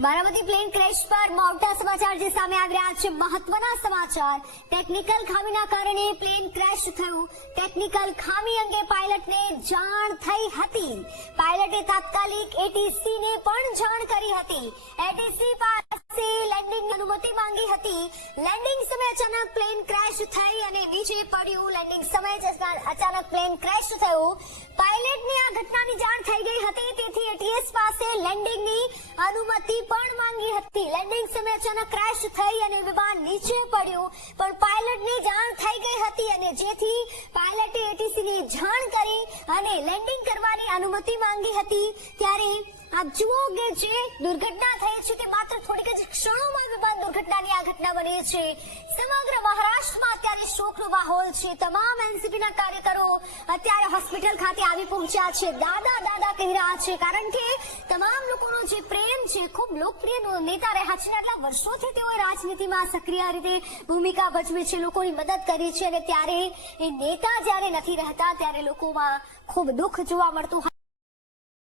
Baramati plane crash पर मोटा समाचार जे सामे આવી રહ્યા છે। મહત્વના સમાચાર। ટેકનિકલ ખામીના કારણે પ્લેન ક્રેશ થયું। ટેકનિકલ ખામી અંગે પાયલટને જાણ થઈ હતી। પાયલટે તાત્કાલિક એટીસી ને પણ જાણ કરી હતી। એટીસી પાસે લેન્ડિંગની અનુમતિ માંગી હતી। લેન્ડિંગ સમયે અચાનક પ્લેન ક્રેશ થઈ અને નીચે પડ્યું। લેન્ડિંગ સમયે અચાનક પ્લેન ક્રેશ થયું। પાયલટને આ ઘટનાની જાણ થઈ ગઈ હતી, તેથી એટીએસ પાસે લેન્ડિંગની અનુમતિ પણ માંગી હતી। લેન્ડિંગ સમયે અચાનક ક્રેશ થઈ અને વિમાન નીચે પડ્યું, પણ પાયલટને જાણ થઈ ગઈ હતી અને જેથી પાયલટે એટીસીની જાણ કરી અને લેન્ડિંગ કરવાની અનુમતિ માંગી હતી। ત્યારે આપ જુઓ કે જે દુર્ઘટના થઈ છે તે માત્ર થોડીક જ ક્ષણોમાં વિમાન દુર્ઘટનાની આ ઘટના બની છે। સમગ્ર મહારાષ્ટ્રમાં અત્યારે શોકનો માહોલ છે। તમામ એનસીપીના કાર્યકરો અત્યારે હોસ્પિટલ ખાતે આવી પહોંચ્યા છે। દાદા દાદા કહી રહ્યા છે, કારણ કે તમામ લોકોનો જે પ્રેમ છે, ખૂબ લોકપ્રિય નેતા રહ્યા છે, આટલા વર્ષોથી તેઓ રાજનીતિમાં સક્રિય રીતે ભૂમિકા ભજવે છે, લોકોની મદદ કરી છે, અને ત્યારે એ નેતા જ્યારે નથી રહેતા ત્યારે લોકોમાં ખૂબ દુઃખ જોવા મળતું